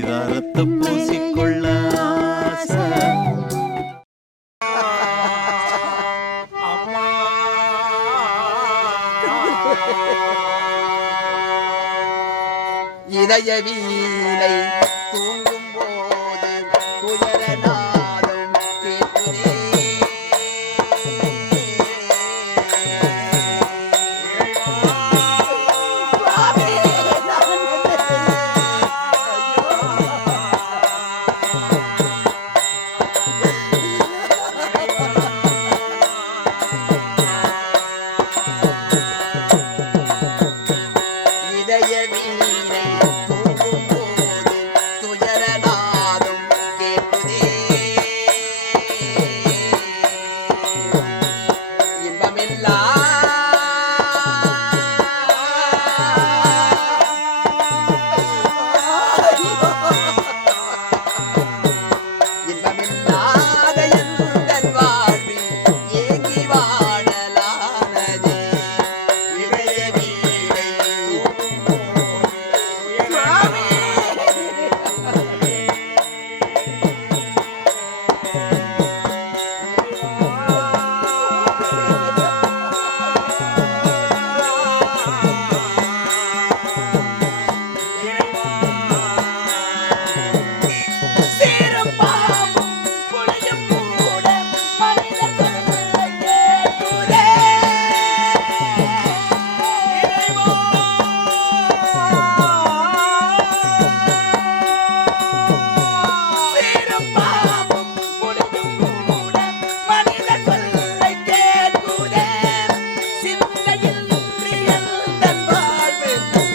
பரிதாரத்தை பூசிக்கொள்ள இதய வீணை தூங்கும் போது துயர நாதம் கேட்குதே. இதய வீணை தூங்கும் போது துயர நாதம் கேட்குதே. இன்பமில்லாத எந்தன் வாழ்வில் ஏங்கி வாழலானதே. இதய வீணை சேரும் பாவம் புலியும் கூட மனிதர் சொல்லை கேட்குதே. சேரும் பாவம் புலியும் கூட மனிதர் சொல்லை கேட்குதே. சிந்தையின்றி எந்தன் வாழ்வு,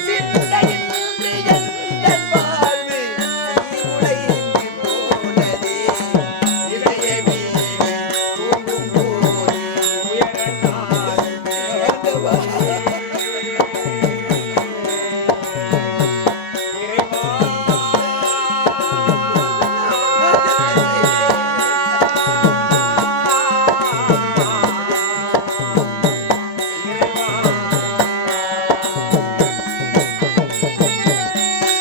சிந்தையின்றி எந்தன் வாழ்வு சீருடைந்து போனதே. இதய வீணை தூங்கும் போது உயர நாதம் கேட்குதே.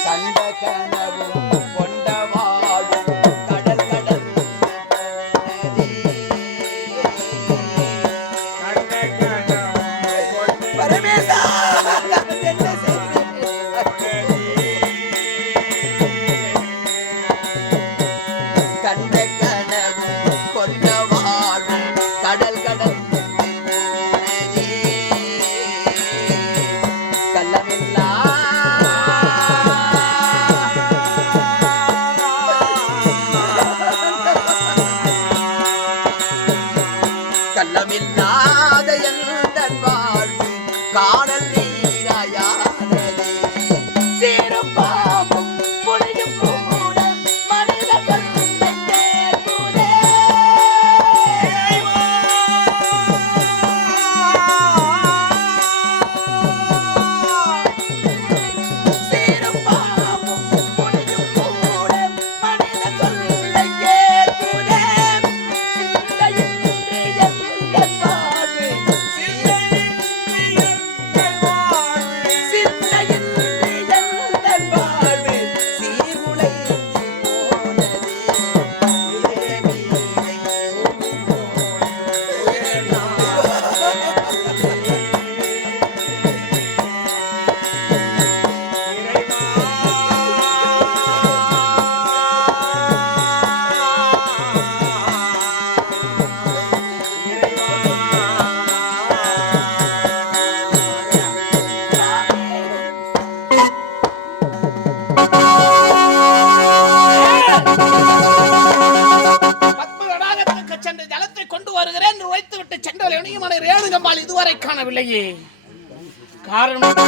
கண்ட கனவும் கொண்ட வாழும் கடல் கடந்து போனதே. பரமேசா, என்ன செய்தேன்? கண்ட கனவும் கொண்ட வாழும் கடல் கடந்து போனதே. கள்ளமில்லா கள்ளமில்லாத எந்தன் வாழ்வு காணல் நீராயானதே. சேரும் பாவம் புலியும் கூட மனிதர் சொல்லை கேட்குதே. சேரும் பாவம் புலியும் கூட மனிதர் சொல்லை கேட்குதே. சிந்தையின்றி எந்தன் வாழ்வு, சிந்தையின்றி எந்தன் வாழ்வு சீர்குலைந்து போனதே. இதய வீணை தூங்கும் போது உயர பத்மநாபத்துக்கு சென்று ஜலத்தை கொண்டு வருகிறேன் என்று உரைத்துவிட்டு சென்றவள் இணையமான ரேணுகம்பால் இதுவரை காணவில்லையே. காரணம்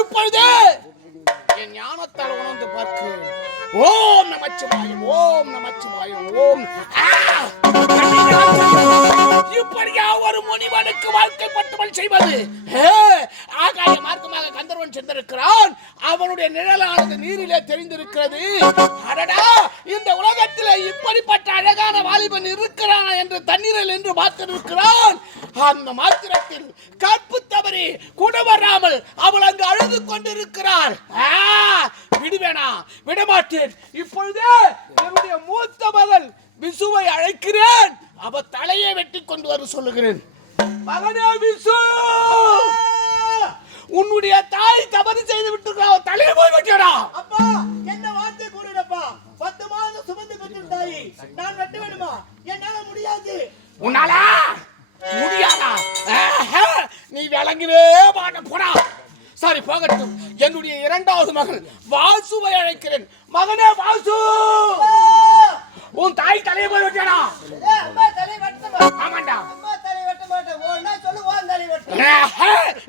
இப்பொழுது என் ஞானத்தால் உணர்ந்து பார்க்கிறேன். ஓம் நமச்சிவாயம், ஓம் நமச்சிவாயம், ஓம். இப்படியா ஒரு முனிவனுக்கு வாழ்க்கைப்பட்டவள் செய்வது? ஆகாய மார்க்கமாக கந்தர்வன் சென்றிருக்கிறான். அவனுடைய நிழலானது நீரிலே தெரிந்திருக்கிறது. அடடா, இந்த உலகத்தில் இப்படிப்பட்ட அழகான வாலிபன் இருக்கிறான் என்று தண்ணீரில் என்று பார்த்திருக்கிறான். அந்த மாத்திரத்தில் கற்பு தவறி கூட வராமல் அவள் அங்கு அழுது கொண்டிருக்கிறாள். விடுவேன் விடுவேனா? விடமாட்டேன். இப்பொழுதே என்னுடைய மூத்த மகள் விசுவை அழைக்கிறேன். அவ தலையை வெட்டி கொண்டு வர சொல்லுகிறேன். மகனே விசு, உன்னுடைய தாய் தவறு செய்து விட்டு தலையை போய் வெட்டியடா. அப்பா என்ன வார்த்தை கூறுடப்பா? 10 மாதம் சுமந்து பெற்ற தாயை நான் வெட்ட வேண்டுமா? என்னால முடியாது. உன்னால முடியாதா? நீ விளங்கவே மாட்ட போடா. சரி போகட்டும். என்னுடைய இரண்டாவது மகன் வாசுவை அழைக்கிறேன். மகனே வாசு, உன் தாய் தலையை போய் வெட்டியடா. அம்மா தலை வெட்டமா? ஆமாண்டா. அம்மா தலை வெட்ட மாட்டேன். ஓன்னா சொல்லு, ஓன் தலை வெட்ட.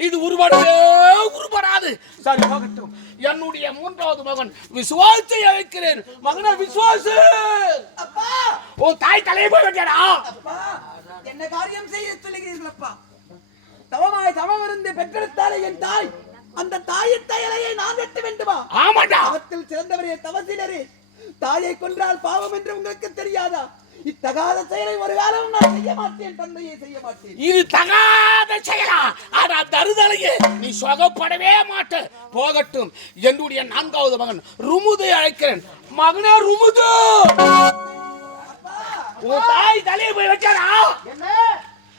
இது உருப்படாது. சரி போகட்டும். என்னுடைய மூன்றாவது மகன் விசுவாசை அழைக்கிறேன். மகனே விசுவாசு, அப்பா உன் தாய் தலையை போய் வெட்டியடா. அப்பா என்ன காரியம் செய்ய சொல்லுகிறீர்களப்பா? தவம் இருந்து பெற்றெடுத்தாலே என் தாய், அந்த தாயின் தலையை நான் வெட்ட வேண்டுமா? ஆமாண்டா. அவத்தில் சிறந்தவரே, தவசினரே, தாயை கொன்றால் பாவம் என்று உங்களுக்கு தெரியாதா? இத்தகாத செயலை ஒரு காலம் நான் செய்ய மாட்டேன். தந்தையை செய்ய மாட்டேன். இது தகாத செயலா? ஆனா தருதலையே நீ சொகப்படவே மாட்ட. போகட்டும். என்னுடைய நான்காவது மகன் ருமுதை அழைக்கிறேன். மகனே ருமுது, உன் தாய் தலையை போய் வச்சாடா. என்ன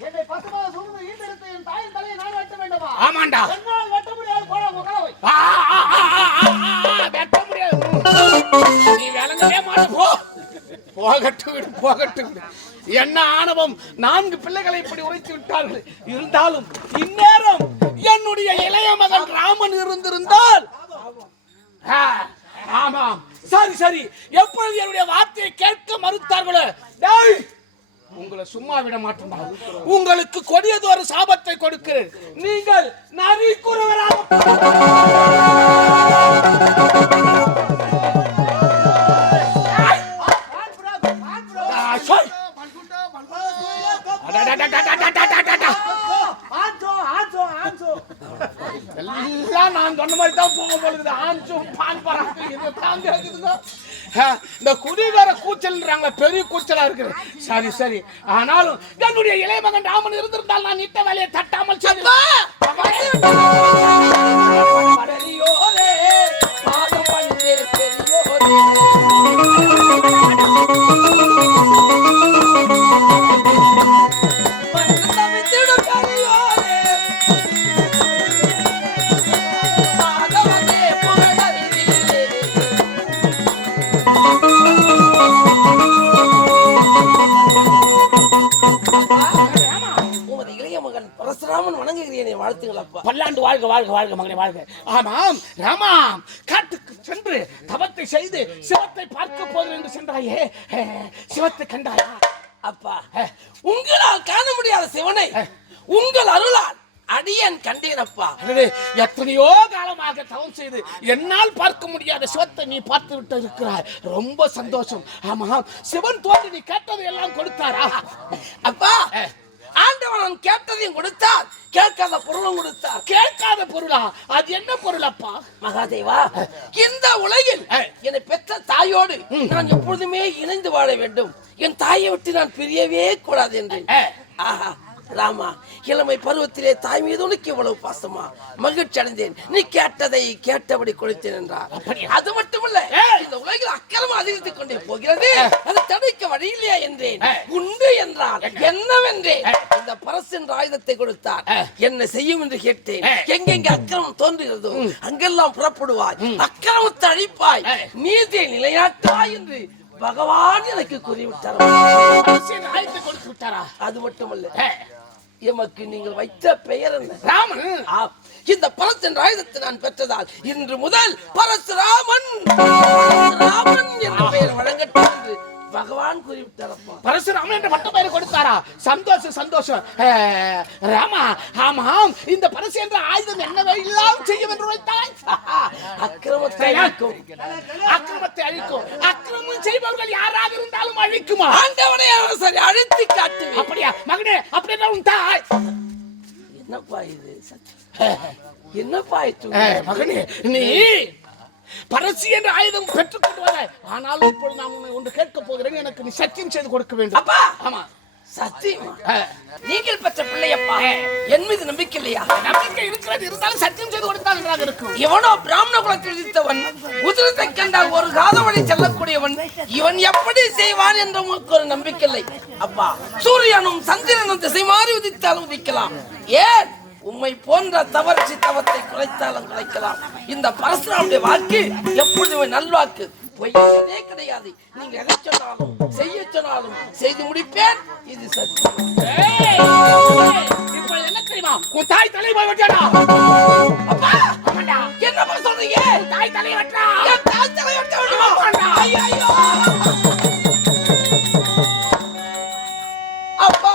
என்னை 10 மாதம் சுமந்து ஈண்டெடுத்த என் தாயின் தலையை நான் வெட்ட வேண்டுமா? ஆமாண்டா. என்னால் வெட்ட முடியாது. போடா முகலவை. வெட்ட முடியாது. நீ விளங்கவே மாட்ட. போ. போகட்டும். என்ன ஆணவம்! 4 பிள்ளைகளை இப்படி உரைத்து விட்டார்கள். இருந்தாலும் இந்நேரம் என்னுடைய இளைய மகன் ராமன் இருந்திருந்தால். ஆமாம், சரி. எப்பொழுது என்னுடைய வார்த்தையை கேட்க மறுத்தார்களோ, உங்களை சும்மா விட மாட்டேன். உங்களுக்கு கொடியதொரு சாபத்தை கொடுக்கிறேன். நீங்கள் நரி குறவராக எல்லாம் நான் சொன்ன மாதிரி தான் போக போகுது. ஆஞ்சும் பான் பராக்கு இதுதான் கேக்குதுங்க. இந்த குடிகார கூச்சல்ன்றாங்க, பெரிய கூச்சலா இருக்குது. சரி. ஆனாலும் என்னுடைய இளைய மகன் ராமன் இருந்திருந்தால் நான் இட்ட வேலையை தட்டாமல் பல்லாண்டு வாழ்க மகனே வாழ்க. ஆமாம் ராமாம், காட்டுக்கு சென்று தவத்தை செய்து சிவத்தை பார்க்க போகிறேன் என்று சென்றாயே, சிவத்தை கண்டாயா? அப்பா, உங்களால் காண முடியாத சிவனை உங்கள் அருளால் அடியன் கண்டேனப்பா. எத்தனையோ காலமாக தவம் செய்து என்னால் பார்க்க முடியாத சிவத்தை நீ பார்த்து விட்டு இருக்கிறாய். ரொம்ப சந்தோஷம். ஆமாம், சிவன் தோன்றி நீ கேட்டதை எல்லாம் கொடுத்தாரா? அப்பா, ஆண்டவன் கேட்டதையும் கொடுத்தார், கேட்காத பொருளும் கொடுத்தார். கேட்காத பொருளா? அது என்ன பொருள் அப்பா? மகாதேவா, இந்த உலகில் என்னை பெற்ற தாயோடு நான் எப்பொழுதுமே இணைந்து வாழ வேண்டும். என் தாயை விட்டு நான் பிரியவே கூடாது என்று. ஆஹா ராமா, இளமை பருவத்திலே தாய் மீது உனக்கு இவ்வளவு பாசமா? மகிழ்ச்சி அடைந்தேன். நீ கேட்டதை கேட்டபடி கொடுத்தேன் என்றார். அது மட்டுமல்ல, இந்த உலகில் அக்கிரமம் அதிகரித்துக் கொண்டே போகிறது, அதை தடுக்க வழி இல்லையா என்றேன். உண்டு என்றார். என்னவென்றேன். இந்த பரசு என்ற ஆயுதத்தை கொடுத்தார். என்ன செய்யும் என்று கேட்டேன். எங்கெங்க அக்கிரமம் தோன்றுகிறதோ அங்கெல்லாம் புறப்படுவாய், அக்கிரமத்தை அழிப்பாய், நீதியை நிலைநாட்டுவாய் என்று பகவான் எனக்கு கூறிவிட்டார். அது மட்டுமல்ல, எமக்கு நீங்கள் வைத்த பெயர் என்ன? ராமன். இந்த பரசு என்ற ஆயுதத்தை நான் பெற்றதால் இன்று முதல் பரசுராமன் என்ற பெயர் வழங்கட்டும் என்று பகவான் கூறிவிட்டாரப்பா. பரசுராமன் என்ற பட்ட பெயர் கொடுத்தாரா? சந்தோஷம். ராமா, ஆமாம், இந்த பரசு என்ற ஆயுதம் என்னவை எல்லாம் செய்யும் என்று வைத்தாய்? அக்கிரமத்தை அழிக்கும். அக்கிரமம் செய்பவர்கள் யாராக இருந்தாலும் அழிக்குமா? ஆண்டவனை சரி அழித்து காட்டு. அப்படியா மகனே? அப்படின்னா உன் தாய் என்னப்பா இது? என்னப்பா இது மகனே? நீ பரசி என்ற ஆயுதம் பெற்றுக் கொண்டு வர. ஆனாலும் இப்பொழுது நான் உன்னை ஒன்று கேட்க போகிறேன். எனக்கு நீ சத்தியம் செய்து கொடுக்க வேண்டும். அப்பா, ஆமா, சத்தியமா நீங்கள் பெற்ற பிள்ளையப்பா என் மீது நம்பிக்கை இல்லையா? நம்பிக்கை இருக்கிறது, இருந்தாலும் சத்தியம் செய்து கொடுத்தால் நன்றாக இருக்கும். இவனோ பிராமண குலத்தில் விதித்தவன், உதிரத்தை கண்டால் ஒரு காதவனை செல்லக்கூடியவன். இவன் எப்படி செய்வான் என்ற உங்களுக்கு ஒரு நம்பிக்கை இல்லை அப்பா. சூரியனும் சந்திரனும் திசை மாறி உதித்தாலும் உதிக்கலாம். ஏன் உம்மை போன்ற தவறு தவத்தை குறைத்தாலும் குறைக்கலாம். இந்த பரசுராமுடைய வாக்கு எப்பொழுதுமே நல்வாக்கு, பொய்யே கிடையாது. நீங்க எதை சொன்னாலும் செய்ய சொன்னாலும் செய்து முடிப்பேன், இது சத்தியம். இப்போ என்ன தெரியுமா, உன் தாய் தலை போய் வெட்டடா. அப்பா என்னப்பா சொல்றீங்க? தாய் தலை வெட்டா. என் தாய் தலை வெட்ட வேண்டுமா? ஐயோ அப்பா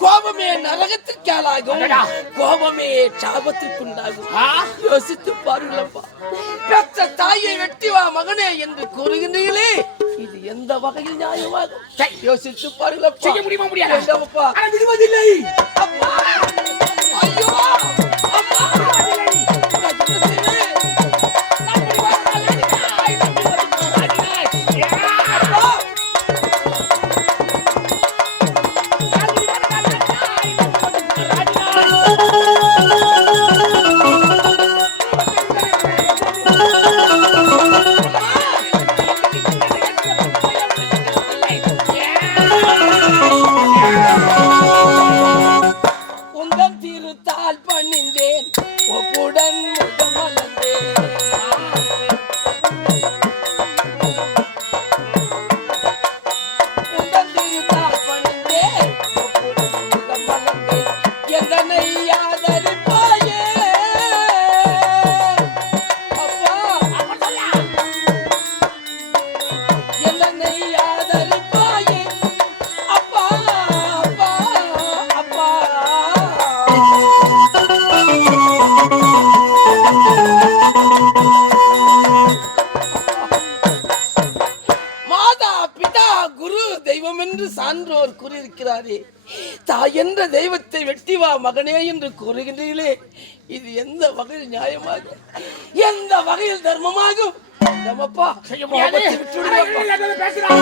கோபமே நரகத்திற்கு ஆளாகும், கோபமே சாபத்திற்குண்டாகும். யோசித்து பாருங்களப்பா, பெற்ற தாயை வெட்டி வா மகனே என்று கூறுகின்றீர்களே, இது எந்த வகையில் நியாயமாகும்? யோசித்து பாருங்களப்பா. செய்ய முடியுமா? முடியாது. விடுவதில்லை. அப்பா ஐயோ அப்பா திருத்தால் பணிந்தேன் ஒப்புடன் முதமலந்தேன். தெய்வத்தை வெட்டி வா மகனே என்று கூறுகின்றீர்களே, இது எந்த வகையில் நியாயமாகும், எந்த வகையில் தர்மமாகும்? நம்மப்பா செய்ய முடியாது. விட்டு விடுங்கப்பா.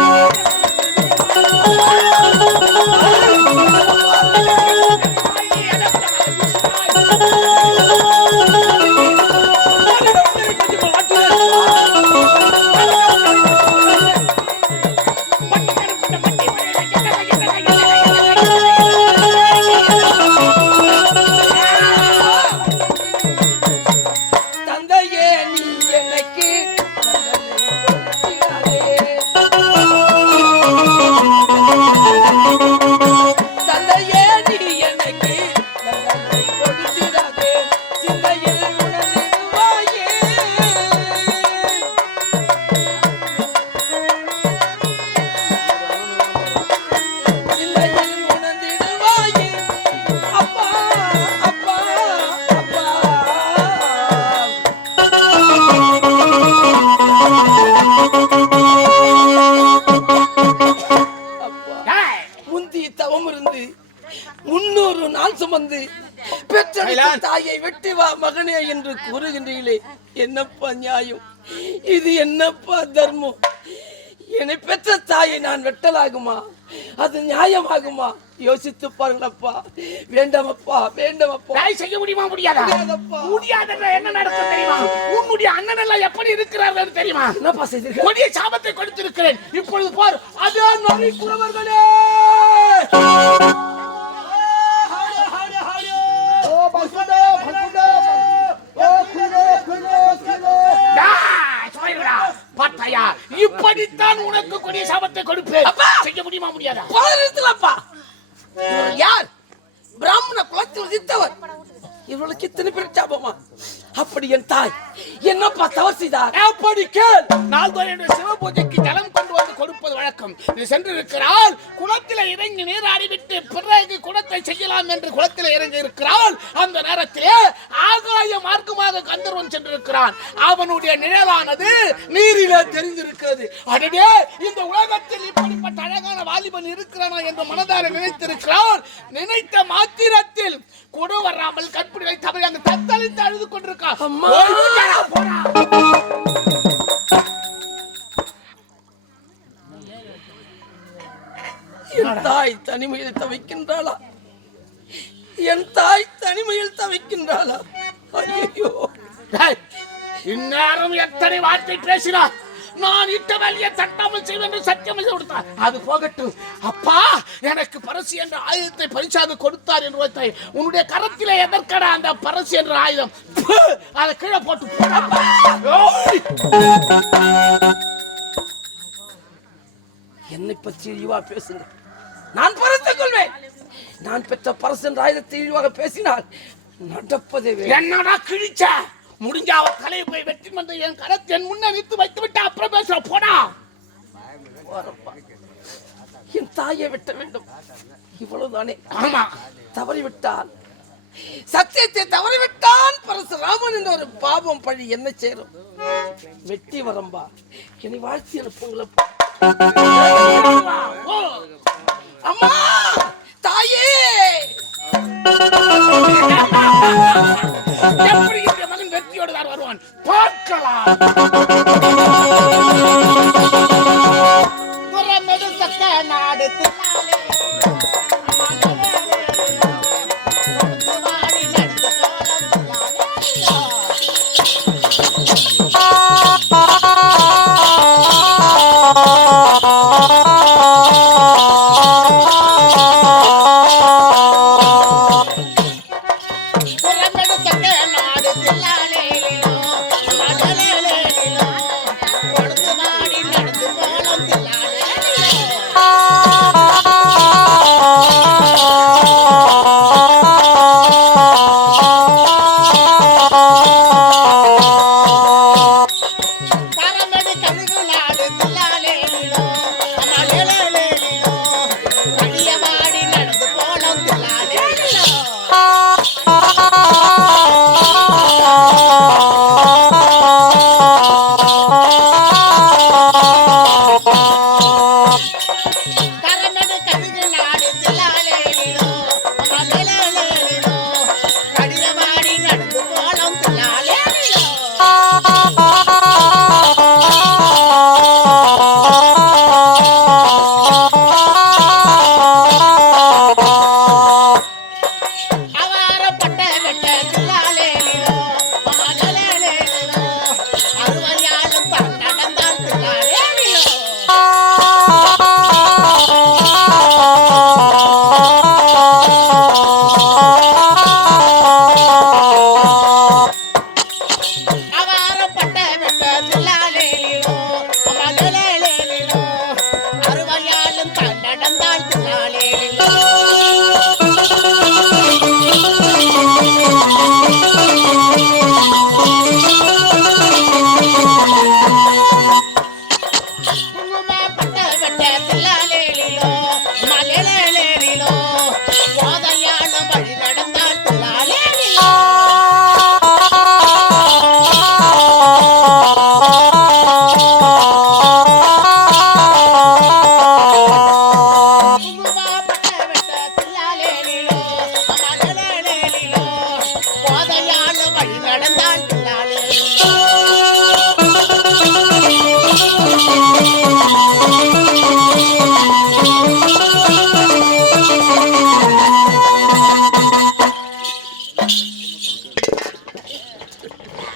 தந்தையே நீ எனக்கு தந்தையே நீ எனக்கு கொடுத்திடாதே, சிந்தையில் உணர்ந்திடுவாயே. சிந்தையில் உணர்ந்திடுவாயே. அப்பா அப்பா அப்பா. முந்தி தவம் இருந்து 300 நாள் சுமந்து பெற்ற தாயை வெட்டி வா மகனே என்று கூறுகின்றீர்களே, என்னப்பா நியாயம், இது என்னப்பா தர்மம்? என்னை பெற்ற தாயை நான் வெட்டலாகுமா? அது நியாயமாகுமா? யோசித்து பாருங்களப்பா. வேண்டாமப்பா, வேண்டாமப்பா. செய்ய முடியுமா? முடியாதா? முடியாத என்ன நடக்கும் தெரியுமா? உன்னுடைய அண்ணன் எல்லாம் எப்படி இருக்கிறார்கள் தெரியுமா? என்னப்பா செய்தீர்கள்? கொடிய சாபத்தை கொடுத்திருக்கிறேன். இப்பொழுது போர் அதே நரி குறவர்களே. பார்த்தாயா, இப்படித்தான் உனக்கு கொடிய சாபத்தை கொடுப்பேன். செய்ய முடியுமா? முடியாதா? அப்பா யார்? பிராமண குலத்தில் உதித்தவர். இவளுக்கு இத்தனை பேர் சாபமா? அப்படி என் தாய் என்னப்பா தவறு செய்தார்? அப்படி கேள். நாள்தோறும் சிவ பூஜைக்கு ஜலம் கொண்டு வந்து கொடுப்பது வழக்கம். நீ சென்றிருக்கிறாள், குளத்திலே இறங்கி நீராடிவிட்டு பிறகு குளத்தை செய்யலாம் என்று குளத்திலே இறங்கி இருக்கிறாள். அந்த நேரத்திலே ஆகாய மார்க்கமாக கந்தர்வன் சென்றிருக்கிறான். அவனுடைய நிழலானது நீரிலே தெரிந்திருக்கிறது. அடடே, இந்த உலகத்தில் இப்படிப்பட்ட அழகான வாலிபன் இருக்கிறானா என்று மனதார நினைத்திருக்கிறார். நினைத்த மாத்திரத்தில் கொடு வராமல் கற்பிடி வைத்து அவள் அங்கு தத்தளித்து அழுது கொண்டிருக்கான். என் தாய் தனிமையில் தவிக்கின்றாளா? என் தாய் தனிமையில் தவிக்கின்றாளா? ஐயோ, இந்நேரம் எத்தனை வார்த்தை பேசினார். நான் இட்ட வேலையை தட்டாமல் செய்வேன் என்று சத்தியம் கொடுத்தார். அது போகட்டும். அப்பா எனக்கு பரசு என்ற ஆயுதத்தை பரிசாக கொடுத்தார் என்று வைத்தாய். உன்னுடைய கரத்திலே எதற்கடா அந்த பரசு என்ற ஆயுதம்? அதை கீழே போட்டு என்னை பற்றி இழிவா பேசுங்க, நான் பறித்துக் கொள்வேன். நான் பெற்ற பரசு என்ற ஆயுதத்தை இழிவாக பேசினால் நடப்பதே. என்னடா கிழிச்ச? முடிஞ்ச அவர் தலையை போய் வெற்றி வந்து என் கரத்தை என் முன்னே நிறுத்தி வைத்து விட்டு அப்புறம் பேசுற போடா. என் தாயை வெட்ட வேண்டும், இவ்வளவுதானே? ஆமா, தவறிவிட்டான், சத்தியத்தை தவறிவிட்டான் பரசுராமன் என்ற ஒரு பாவம் பழி என்ன சேரும்? வெட்டி வரம்பா, என்னை வாழ்த்தி அனுப்புங்களப்பா. அம்மா, தாயே, எப்படி இந்த மகன் வெற்றியோடு தான் வருவான் பார்க்கலாம். நாடு நாடு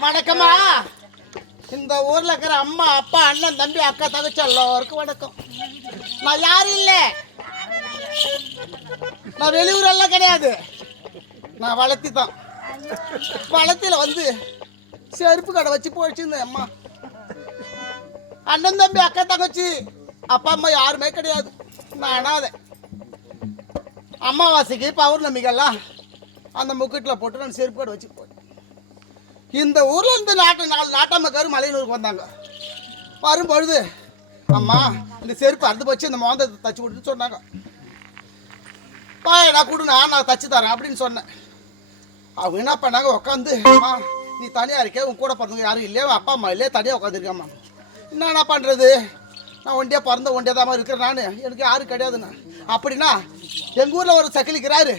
வணக்கம்மா. இந்த ஊர்ல இருக்கிற அம்மா அப்பா அண்ணன் தம்பி அக்கா தங்கச்சி எல்லாருக்கும் வணக்கம். நான் யாரும் இல்லை, நான் வெளியூரெல்லாம் கிடையாது. நான் வளர்த்தி தான். வளர்த்தியில வந்து செருப்பு கடை வச்சு போயிடுச்சுருந்தேன். அம்மா அண்ணன் தம்பி அக்கா தங்கச்சி அப்பா அம்மா யாருமே கிடையாது. நான் அனாதை. அம்மாவாசைக்கு பௌர்ணமிக்கெல்லாம் அந்த முக்கிட்டில் போட்டு நான் செருப்பு கடை வச்சு போய் இந்த ஊர்ல இருந்து 4 நாட்டாமக்காரு மலையனூருக்கு வந்தாங்க. வரும்பொழுது அம்மா இந்த செருப்பு அறுந்து போச்சு, இந்த மோந்த தச்சு கொடுத்து சொன்னாங்க. நான் கொடுண்ணா நான் தச்சு தரேன் அப்படின்னு சொன்னேன். அவங்க என்ன பண்ணாங்க, உட்காந்து அம்மா நீ தனியாக இருக்க, உன் கூட பிறந்தவங்க யாரும் இல்லையா, அப்பா அம்மா இல்லையா, தனியாக உட்காந்துருக்கேம்மா. என்ன பண்ணுறது, நான் ஒண்டியாக பிறந்த ஒண்டியாக தான் இருக்கிறேன், நான் எனக்கு யாரும் கிடையாதுண்ணா. அப்படின்னா எங்கள் ஊரில் ஒரு சக்கிலிக்கிறாரு.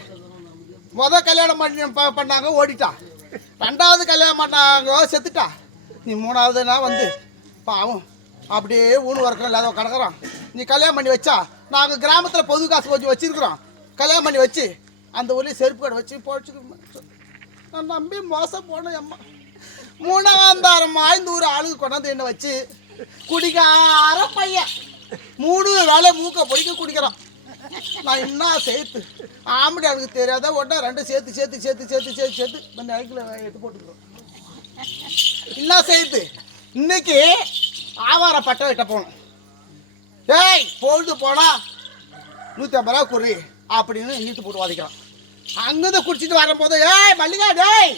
கல்யாணம் பண்ணாங்க ஓடிட்டா, 2வது கல்யாணம் பண்ணாங்க செத்துட்டா. நீ 3வதுனா வந்து பாவம் அப்படியே ஊனு வரக்கணும் இல்லாத கிடக்குறோம். நீ கல்யாணம் பண்ணி வச்சா நாங்கள் கிராமத்தில் பொது காசு கொஞ்சம் வச்சுருக்குறோம், கல்யாணம் பண்ணி வச்சு அந்த ஊர்லேயே செருப்பு கடை வச்சு போச்சுக்கணும். நான் நம்பி மோசம் போனேன். அம்மா 3ஆந்தாரமா இந்த ஊர் ஆளுக்கு கொண்டாந்து என்ன வச்சு குடிக்கார பையன் 3 வேலை மூக்க பொடிக்க குடிக்கிறான். நான் என்ன சேர்த்து ஆம்படி எனக்கு தெரியாத ஒன்றா 2 சேர்த்து இந்த நைக்கில் எடுத்து போட்டுக்கிறோம். என்ன சேர்த்து இன்னைக்கு ஆவார பட்டை விட்ட போகணும். ஏய் பொழுது போனா 150 ரூபா குறி அப்படின்னு நீட்டு போட்டு வாதிக்கிறான். அங்கேருந்து குடிச்சிட்டு வரும்போது ஏய் மல்லிகா டேய்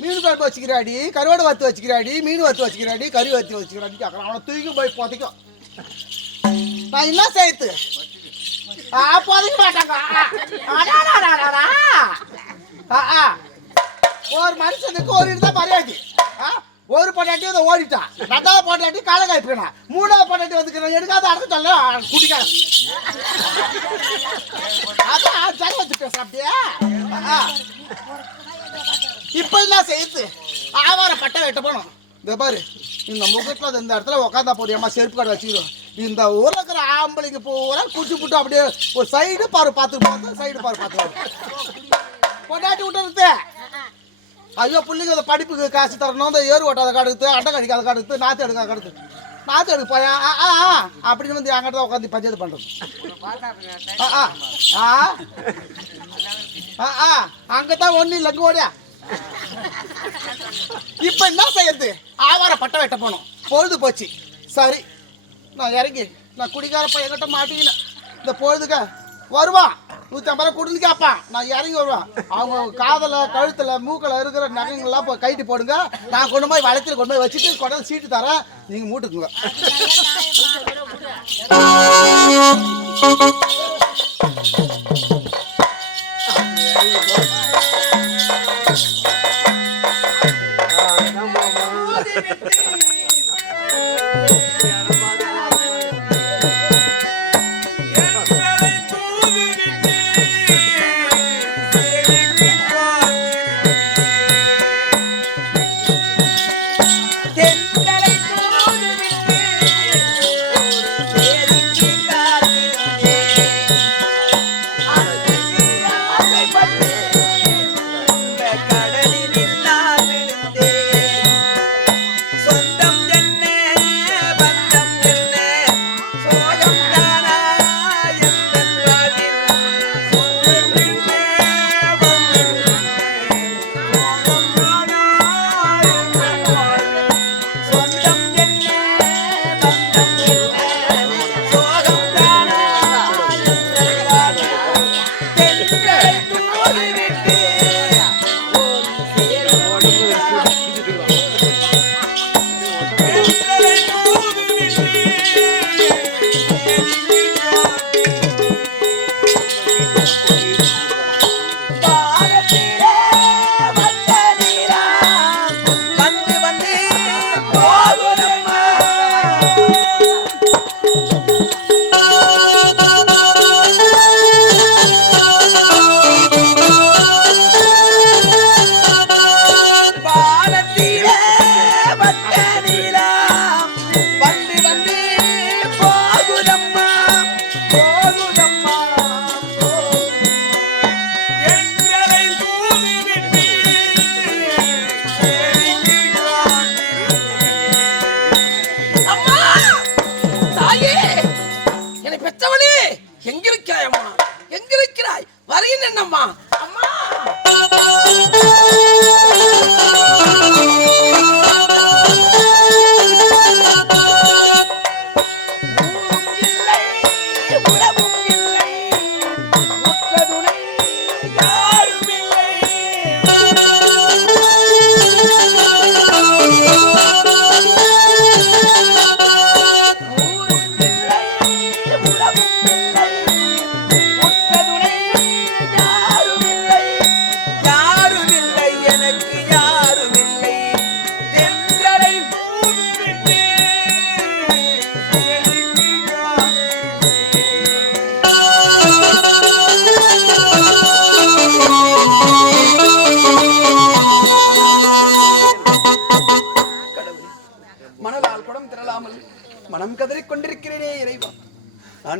மீன் குழம்பு வச்சுக்கிறாடி, கருவாடு வறுத்து வச்சுக்கிறாடி, மீன் வறுத்து வச்சுக்கிறாடி, கறி வறுத்து வச்சுக்கிறாடி கேட்குறான். அவனை தூக்கி போய் போதைக்கும். நான் என்ன சேர்த்து போதைக்க மாட்டாங்க. ஒரு மனுஷனுக்கு ஒரு இதுதான் மரியாதை. ஒரு பொண்டாட்டி வந்து ஓடிட்டான், 2வது பொண்டாட்டி காலை காய்ப்பினா, 3வது பொண்டாட்டி வந்துக்கிறேன் எடுக்காத அடுத்து சொல்ல குடிக்காத. அதான் சரி வச்சு பேச அப்படியே. இப்ப என்ன சேர்த்து ஆவார பட்டை வெட்ட போனோம். இந்த பாரு இந்த முகட்டில் இந்த இடத்துல உக்காந்தா போறியம்மா செருப்பு கடை வச்சுக்கிறோம். இந்த ஊரில் இருக்கிற ஆம்பளைக்கு பூரா குடிச்சு விட்டு அப்படியே ஒரு சைடு பாரு பார்த்துட்டு போகிறது, சைடு பாரு பார்த்துட்டு பொண்டாட்டி விட்டு. ஐயோ பிள்ளைங்க அந்த படிப்புக்கு காசு தரணும், இந்த ஏறு ஓட்டாத கடுத்து, அட்டை கடிக்காத கடுத்து, நாற்று எடுக்காத கடுத்து, நாற்று எடுக்க போயா அப்படின்னு வந்து என்கிட்ட தான் உட்காந்து பஞ்சாயத்து பண்ணுறது. அங்கே தான் ஒன்றும் இல்லைங்க ஓடியா. இப்போ என்ன செய்யறது, ஆவார பட்டை வெட்ட போனோம். பொழுது போச்சு. சரி நான் இறங்கி நான் குடிக்கார பையன்கிட்ட மாட்டிக்கினேன். இந்த பொழுதுக்க வருவான் 150 ரூபா கொடுன்னு கேட்பான். நான் இறங்கி வருவான். அவங்க காதில் கழுத்தில் மூக்கில் இருக்கிற நகைங்கள்லாம் இப்போ கைட்டு போடுங்க, நான் கொண்டு போய் வளர்த்துல கொண்டு போய் வச்சுட்டு கொண்டாந்து சீட்டு தரேன், நீங்கள் மூட்டுக்குங்க.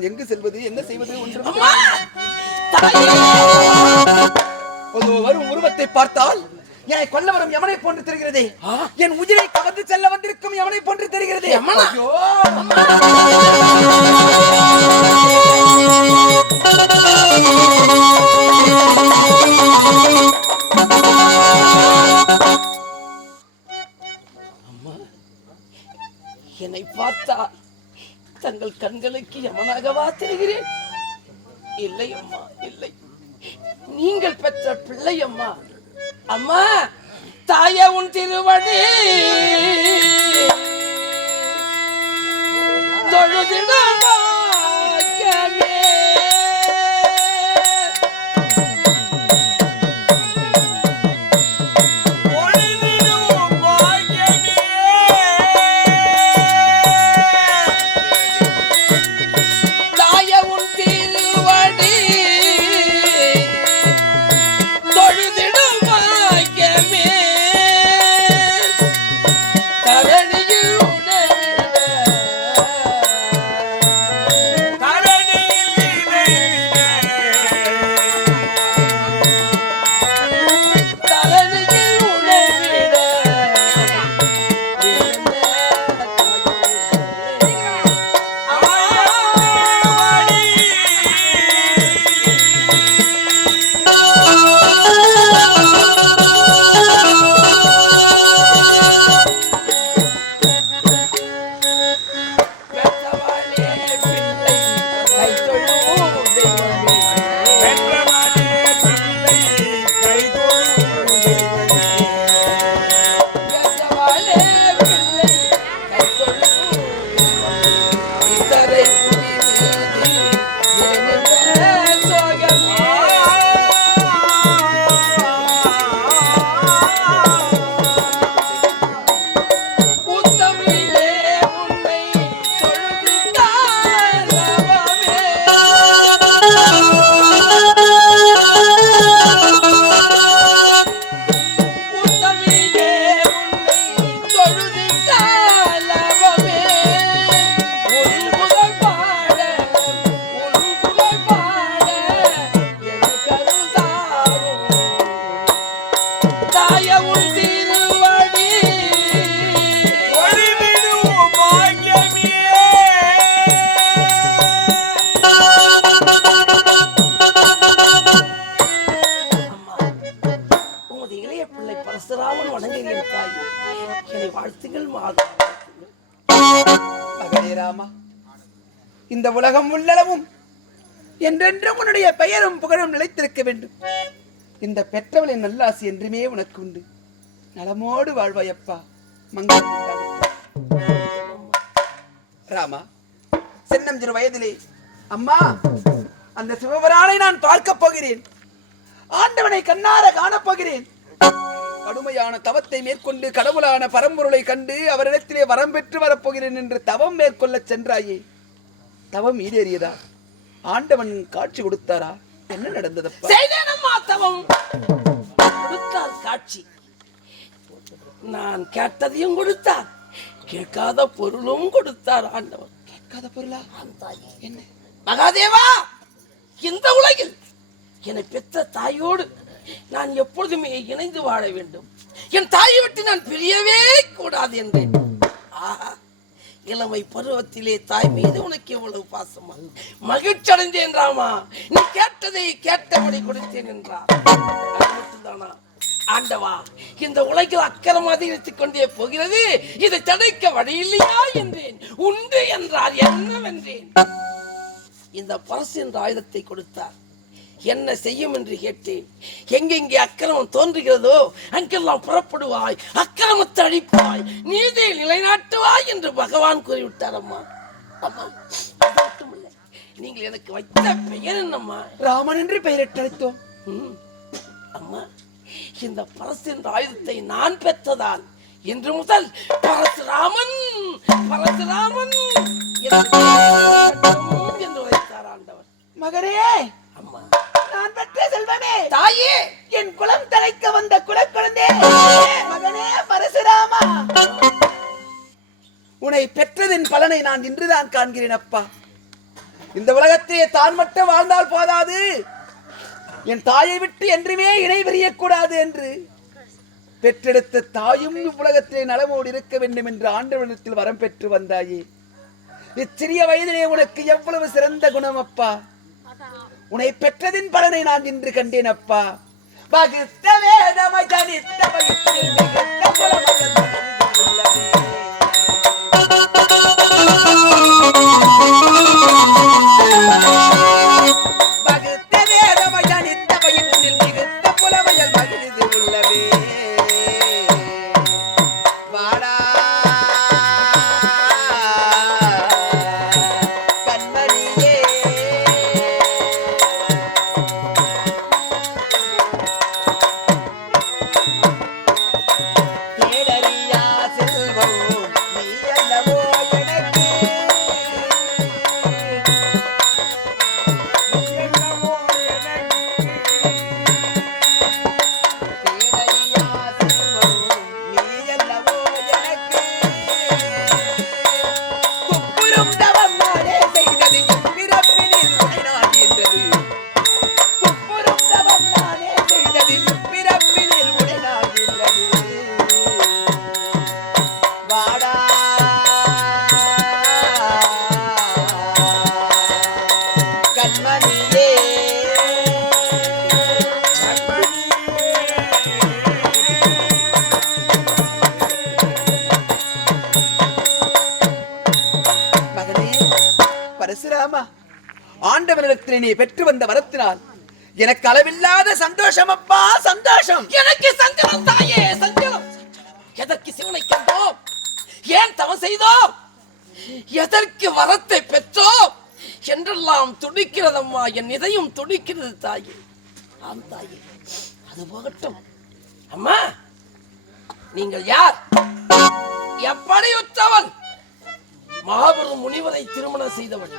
நான் எங்கு செல்வது, என்ன செய்வது ஒன்று அம்மா தாயே வரும் உருவத்தை பார்த்தால் என்னை கொல்ல வரும் யமனை போன்று தெரிகிறதே. என் உயிரை கவர்ந்து செல்ல வந்திருக்கும் யமனை போன்று தெரிகிறதே. யமனா? ஐயோ! அம்மா என்னை பார்த்தா தங்கள் கண்களுக்கு யமனாகவா தெரிகிறேன்? இல்லை அம்மா, இல்லை. நீங்கள் பெற்ற பிள்ளை அம்மா. அம்மா தாயே உன் திருவடி தொழுதிடும் பாக்கியமே. தாயே உன் திருவடி தொழுதிடும் பாக்கியமே. தரணியில் பரசுராமன் வணங்குகிறேன் தாய். என்னை வாழ்த்துங்கள் மாதா. மகனே ராமா, இந்த உலகம் உள்ளளவும் என்றென்றும் உன்னுடைய பெயரும் புகழும் நிலைத்திருக்க வேண்டும். இந்த பெற்றவளின் நல்லாசி என்றுமே உனக்கு உண்டு. நலமோடு வாழ்வாயப்பா. மங்களம் உண்டாகட்டும். ராமா, சின்னஞ்சிறு வயதிலே அம்மா அந்த சிவபெருமானை நான் பார்க்க போகிறேன், ஆண்டவனை கண்ணார காணப்போகிறேன், கடுமையான தவத்தை மேற்கொண்டு கடவுளான பரம்பொருளை கண்டு அவரிடத்திலே வரம் பெற்று வரப்போகிறேன் என்று தவம் மேற்கொள்ள சென்றாயே, தவம் ஈடேறியதா? ஆண்டவன் காட்சி கொடுத்தாரா? என்ன நடந்ததப்பா? செய்தேனம்மா தவம். கொடுத்தார் காட்சி. நான் கேட்டதையும் கொடுத்தார், கேட்காத பொருளும் கொடுத்தார் ஆண்டவன். கேட்காத பொருளா? என்ன? மகாதேவா, இந்த உலகில் என்னை பெற்ற தாயோடு நான் எப்பொழுதுமே இணைந்து வாழ வேண்டும். என் தாயை விட்டு நான் பிரியவே கூடாது என்றேன். ஆஹா, இளமை பருவத்திலே தாய் மீது உனக்கு எவ்வளவு பாசமா! மகிழ்ச்சி அடைந்தேன் ராமா. நீ கேட்டதை கேட்டபடி கொடுத்தேன் என்றார். அது மட்டும்தானா? ஆண்டவா, இந்த உலகில் அக்கறம் அதிகரித்துக் கொண்டே போகிறது, இதை தடைக்க வழி இல்லையா என்றேன். உண்டு என்றார். என்னவென்றேன். இந்த பரசு என்ற ஆயுதத்தை கொடுத்தார். என்ன செய்யும் என்று கேட்டேன். எங்கெங்கே அக்கிரமம் தோன்றுகிறதோ அங்கெல்லாம் புறப்படுவாய், அக்கிரமத்தை அழிப்பாய், நீதியை நிலைநாட்டுவாய் என்று பகவான் கூறிவிட்டார். அம்மா அம்மா, அது மட்டுமல்ல, நீங்கள் எனக்கு வைத்த பெயர் என்னம்மா? ராமன் என்று பெயரிட்டழைத்தோம். அம்மா, இந்த பரசு என்ற ஆயுதத்தை நான் பெற்றதால் இன்று முதல் பரசுராமன் பரசுராமன் என்று வைத்தார் ஆண்டவர். மகனே, அம்மா, நான் பெற்ற செல்வமே, தாயே, என் குலம் தலைக்க வந்த குலக்குழந்தே, மகனே பரசுராமா, உன்னை பெற்றதின் பலனை நான் இன்றுதான் காண்கிறேன் அப்பா. இந்த உலகத்திலே தான் மட்டும் வாழ்ந்தால் போதாது, என் தாயை விட்டு என்றுமே இணை பிரியக்கூடாது என்று பெற்றெடுத்த தாயும் உலகத்திலே நலமோடு இருக்க வேண்டும் என்று ஆண்டவனிடத்தில் வரம் பெற்று வந்தாயே. இச்சிறிய வயதிலே உனக்கு எவ்வளவு சிறந்த குணம் அப்பா. உன்னை பெற்றதின் பலனை நான் இன்று கண்டேன் அப்பா. பகுத்த வேதமை தனித்த வயிற்றில் மிகுந்த புலமகள் உள்ளதே. பகுத்த வேதமை தனித்த வயிற்றில் மிகுந்த புலமையல் மகிழ்ந்து உள்ளவே. வாடா கண்மணியே, தேடறியா செல்வம் நீ அல்லவோ எனக்கு, நீ அல்லவோ எனக்கு. தேடறியா செல்வம் நீ அல்லவோ எனக்கு. துப்புரும் தவம் நானே செய்தது பிறப்பினில் உடைனான் என்றது. துப்புரும் தவம் நானே செய்தது பிறப்பினில் உடைனான் என்றது. வாடா கண்மணியே, மகனே பரசுராமா, ஆண்டவனிடத்தில் நீ பெற்று வந்த வரத்தினால் எனக்கு அளவில்லாத சந்தோஷம் அப்பா, சந்தோஷம். எனக்கு சஞ்சலம் தாயே, சஞ்சலம். எதற்கு சிவனை கண்டோம்? ஏன் தவம் செய்தோம்? எதற்கு வரத்தை பெற்றோம் என்றெல்லாம் துடிக்கிறதம்மா. என் இதயம் துடிக்கிறது தாயே. ஆம் தாயே, அது போகட்டும். அம்மா, நீங்கள் யார்? எப்படி உற்றவன்? மாபெரும் முனிவரை திருமணம் செய்தவள்.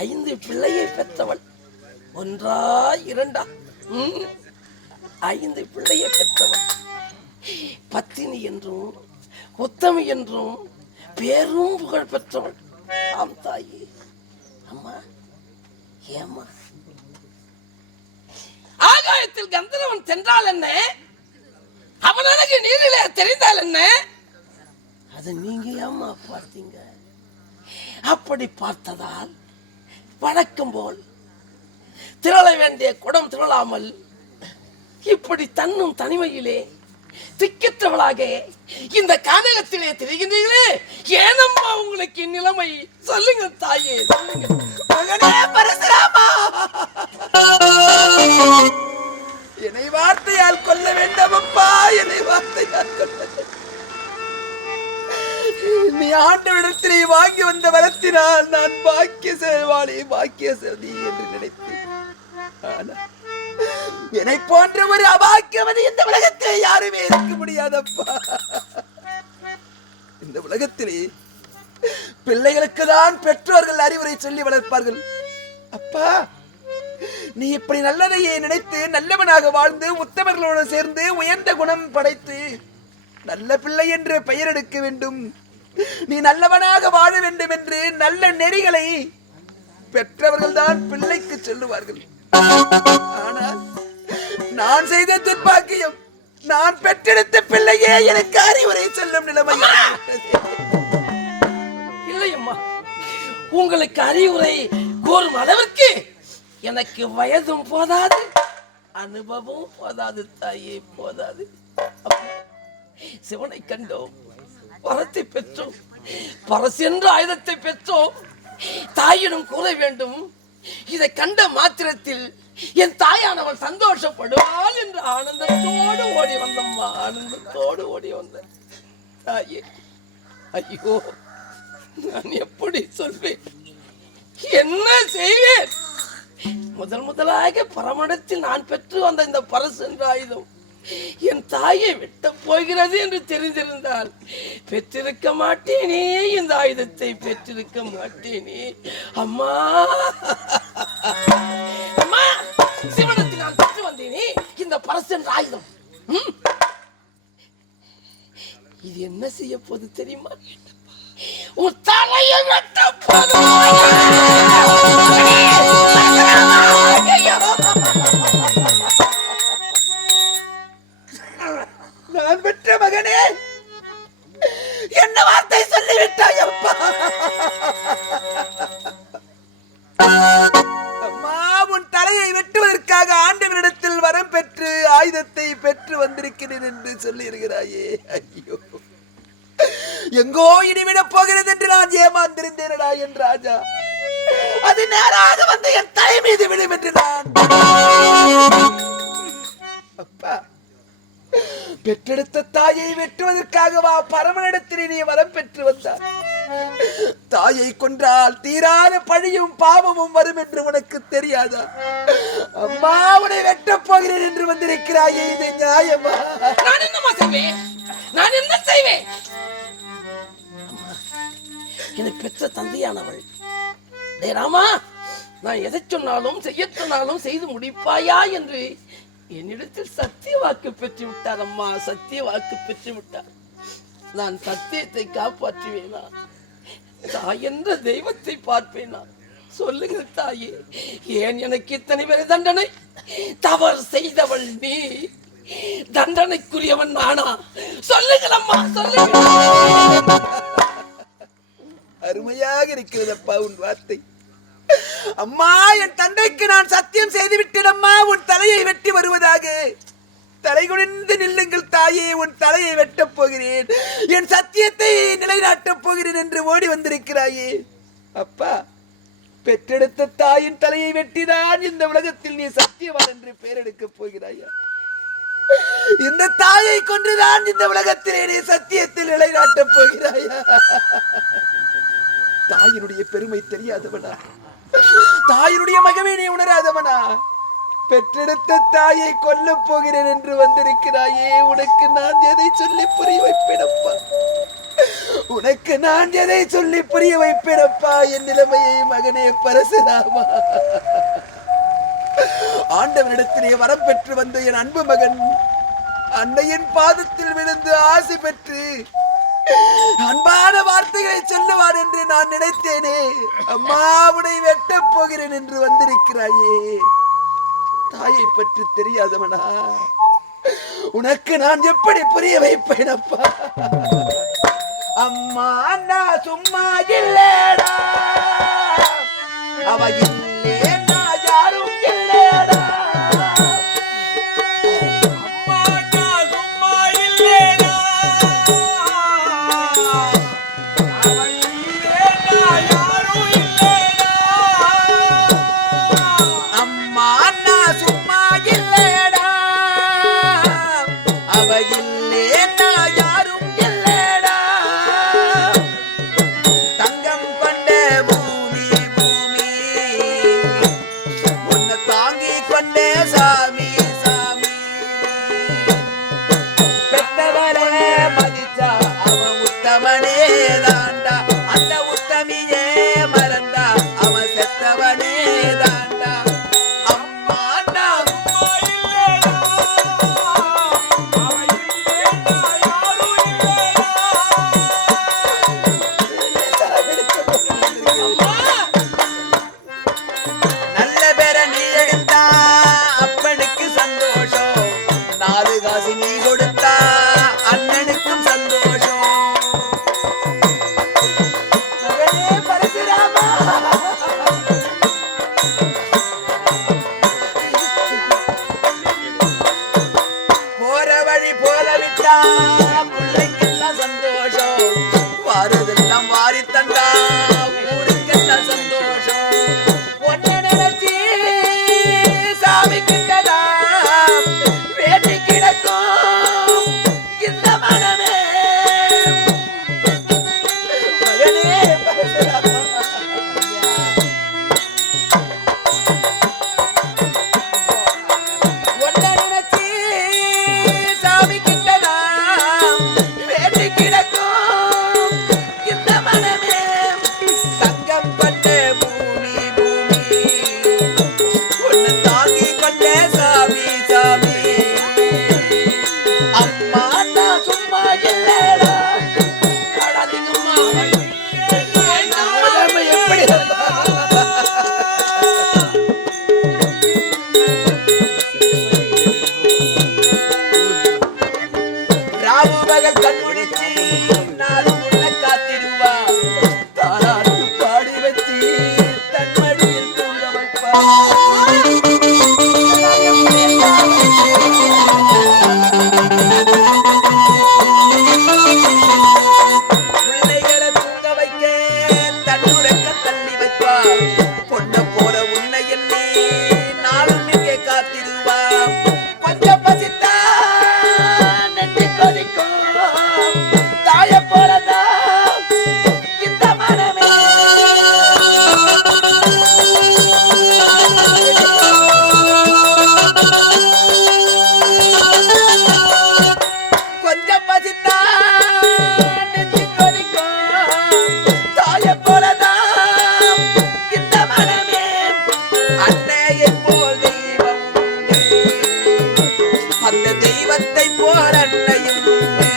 5 பிள்ளையை பெற்றவள். 1 2 5 பிள்ளையை பெற்றவள். பத்தினி என்றும் உத்தமி என்றும் பேரும் புகழ் பெற்றவள். ஆம் தாயே. அம்மா, ஏம்மா? ஆகாயத்தில் கந்தர்வன் சென்றால் என்ன? அவன் எனக்கு நீரிலே தெரிந்தால் என்ன? அது நீங்க ஏம்மா பார்த்தீங்க? அப்படி பார்த்ததால் வழக்கம் போல் திரள வேண்டிய குடம் திரளாமல் இப்படி தன்னும் தனிமையிலே திக்கற்றவளாக இந்த கானகத்திலே திரிகின்றீர்களே, ஏனம்மா உங்களுக்கு நிலைமை? சொல்லுங்க தாயே, சொல்லுங்க. மகனே பரசுராமா, என்னை வார்த்தையால் கொல்ல வேண்டாம் அப்பா, என்னை வார்த்தையால் கொல்ல வேண்டாம். நீ ஆண்டவனிடத்திலே வாங்கி வந்த வரத்தினால் நான் பாக்கிய செல்வாளி, பாக்கிய செல்வி என்று நினைத்தேன். ஆனால் என்னை போன்ற ஒரு அபாக்கியவதி இந்த உலகத்திலே யாருமே இருக்க முடியாதப்பா. இந்த உலகத்திலே பிள்ளைகளுக்கு தான் பெற்றோர்கள் அறிவுரை சொல்லி வளர்ப்பார்கள். அப்பா, நீ இப்படி நல்லதையே நினைத்து நல்லவனாக வாழ்ந்து உத்தமர்களோடு சேர்ந்து உயர்ந்த குணம் படைத்து நல்ல பிள்ளை என்று பெயர் எடுக்க வேண்டும், நீ நல்லவனாக வாழ வேண்டும் என்று நல்ல நெறிகளை பெற்றவர்கள் தான் பிள்ளைக்கு சொல்லுவார்கள். ஆனால் நான் செய்த துர்பாக்கியம், நான் பெற்றெடுத்த பிள்ளையே எனக்கு அறிவுரை சொல்லும் நிலைமை. இல்லை அம்மா, உங்களுக்கு அறிவுரை கூறும் அளவிற்கு எனக்கு வயதும் போதாது, அனுபவம் போதாது தாயே, போதாது. சிவனை கண்டோம், வரத்தை பெற்றோம், பரசு என்ற ஆயுதத்தை பெற்றோம். தாயிடம் கூற வேண்டும், இதை கண்ட மாத்திரத்தில் என் தாயானவள் சந்தோஷப்படுவாள் என்று ஆனந்தத்தோடு ஓடி வந்தம்மா, ஆனந்தத்தோடு ஓடி வந்த தாயே. ஐயோ, நான் எப்படி சொல்வேன், என்ன செய்வேன்? முதலாக பரமடத்தில் நான் பெற்று வந்த இந்த பரசு என்ற ஆயுதம் என் தாயை வெட்ட போகிறது என்று தெரிந்திருந்தால் பெற்றிருக்க மாட்டேனே, இந்த ஆயுதத்தை பெற்றிருக்க மாட்டேனே. அம்மா, அம்மா, சிவனத்தில் நான் பெற்று வந்தேனே இந்த பரசு என்ற ஆயுதம், இது என்ன செய்ய போது தெரியுமா? உன் தலையை வெட்ட நான் பெற்ற மகனே, என்ன வார்த்தை சொல்லிவிட்டாய் அப்பா? அம்மா, உன் தலையை வெட்டுவதற்காக ஆண்டவனிடத்தில் வரம் பெற்று ஆயுதத்தை பெற்று வந்திருக்கிறேன் என்று சொல்லியிருக்கிறாயே. ஐயோ, எங்கோ இனிவிடப் போகிறது என்று நான் ஏமாந்திருந்தேனடா என் ராஜா. அது நேராக வந்து என் தலை மீது விழும் என்று நான் அப்பா, பெற்றெடுத்த தாயை வெட்டுவதற்காகவா பரமனிடத்திலே நீ வரம் பெற்று வந்தார்? தாயை கொன்றால் தீராத பழியும் பாவமும் வரும் என்று உனக்கு தெரியாதா? அம்மா, உன்னை வெட்டப் போகிறேன் என்று வந்திருக்கிறாயே, இது நியாயமா? நான் என்னமா செய்வேன்? நான் என்ன செய்வேன்? என்னை பெற்ற தந்தையானவள், டே ராமா, நான் எதை சொன்னாலும் செய்ய சொன்னாலும் செய்து முடிப்பாயா என்று என்னிடத்தில் சத்திய வாக்கு பெற்று விட்டார். அம்மா, சத்திய வாக்கு பெற்று விட்டார். நான் சத்தியத்தை காப்பாற்றுவேனா? தாய் என்ற தெய்வத்தை பார்ப்பேனா? சொல்லுங்கள் தாயே, ஏன் எனக்கு இத்தனை பேர் தண்டனை? தவறு செய்தவள் நீ, தண்டனைக்குரியவன் நானா? சொல்லுங்கள் அம்மா, சொல்லுங்கள். அருமையாக இருக்கிறது அப்பா உன் வார்த்தை. அம்மா, என் தந்தைக்கு நான் சத்தியம் செய்து விட்டேன் அம்மா, உன் தலையை வெட்டி வருவதாக. தலை குனிந்து நில்லுங்கள் தாயே, உன் தலையை வெட்டப் போகிறேன், என் சத்தியத்தை நிலைநாட்டப் போகிறேன் என்று ஓடி வந்திருக்கிறாயே. அப்பா, பெற்றெடுத்த தாயின் தலையை வெட்டிதான் இந்த உலகத்தில் நீ சத்தியவான் என்று பெயர் எடுக்கப் போகிறாயா? இந்த தாயை கொன்றுதான் இந்த உலகத்திலே நீ சத்தியத்தில் நிலைநாட்டப் போகிறாயா? தாயினுடைய பெருமை தெரியாதவனா? தாயினுடைய மகமே நீ உணராதவனா? பெற்றெடுத்த தாயை கொல்லப் போகிறேன் என்று வந்திருக்கிறாயே. உனக்கு நான் எதை சொல்லி புரிய வைப்பேனப்பா? உனக்கு நான் எதை சொல்லி புரிய வைப்பேனப்பா என் நிலைமையை? மகனே பரசுராமா, ஆண்டவனிடத்திலே வரம் பெற்று வந்த என் அன்பு மகன் அன்னையின் பாதத்தில் விழுந்து ஆசை பெற்று அன்பான வார்த்தைகளை சொல்லுவார் என்று நான் நினைத்தேனே. அம்மாவுடை வெட்டப் போகிறேன் என்று வந்திருக்கிறாயே. தாயை பற்றி தெரியாதவனா? உனக்கு நான் எப்படி புரிய வைப்பேன் அப்பா? அம்மா, நான் சும்மா இல்லடா, அவ இல்லே நான் யாரும் இல்லடா. அம்மா, நான் சும்மா இல்லடா, அவ இல்லே நான் யாரும் இல்லடா. அம்மா, நான் சும்மா இல்லடா, அவ இல்லே நான் யாரும் இல்லடா. தங்கம் கொண்ட பூமி பூமி, உன்னை தாங்கி கொண்ட சாமி சாமி. பெற்றவரே மதிச்சா அவன் உத்தமனே தாண்டா, அந்த உத்தமியே மறந்தா அவன் செத்தவனே தாண்டா. அம்மா, நான் சும்மா இல்லடா, அவ இல்லேடா யாரும் இல்லடா. நல்ல பேர நீ எடுத்தா அப்பனுக்கு சந்தோஷம், 4 காசு நீ கொடுத்தா அண்ணனுக்கும் சந்தோஷம். மகனே பரசுராமா, போற வழி போல விட்டா பிள்ளைக்கெல்லாம் சந்தோஷம், வாரதெல்லாம் வாரி தந்தா ஊருக்கெல்லாம் சந்தோஷம். ஒன்ன நினைச்சி சாமி கிட்டதா வேண்டி கிடக்கும் இந்த மனமே. மகனே பரசுராமா, ஒன்ன நினைச்சி சாமி கிட்டதா மகள் கண்முடிச்சு நாளும் உன்னை காத்திடுவா தாராட்டு பாடி வச்சு தன்மடியில் தூங்க வைப்பா பிள்ளைகளை தூங்க வைக்க தன்னுறக்க தள்ளி வைப்பா பொண்ணை போல உன்னை எண்ணி நாளும் இங்கே காத்திடுவா கொஞ்சம் பசித்தா நெஞ்சு கொதிக்கும் தாய போலதா இந்த மனமே கொஞ்சம் பசித்தா நெஞ்சு கொதிக்கும் தாய போலதா இந்த மனமே அன்னையை போல் தெய்வம் உண்டு. அந்த தெய்வத்தை போல் அன்னையும் உண்டு.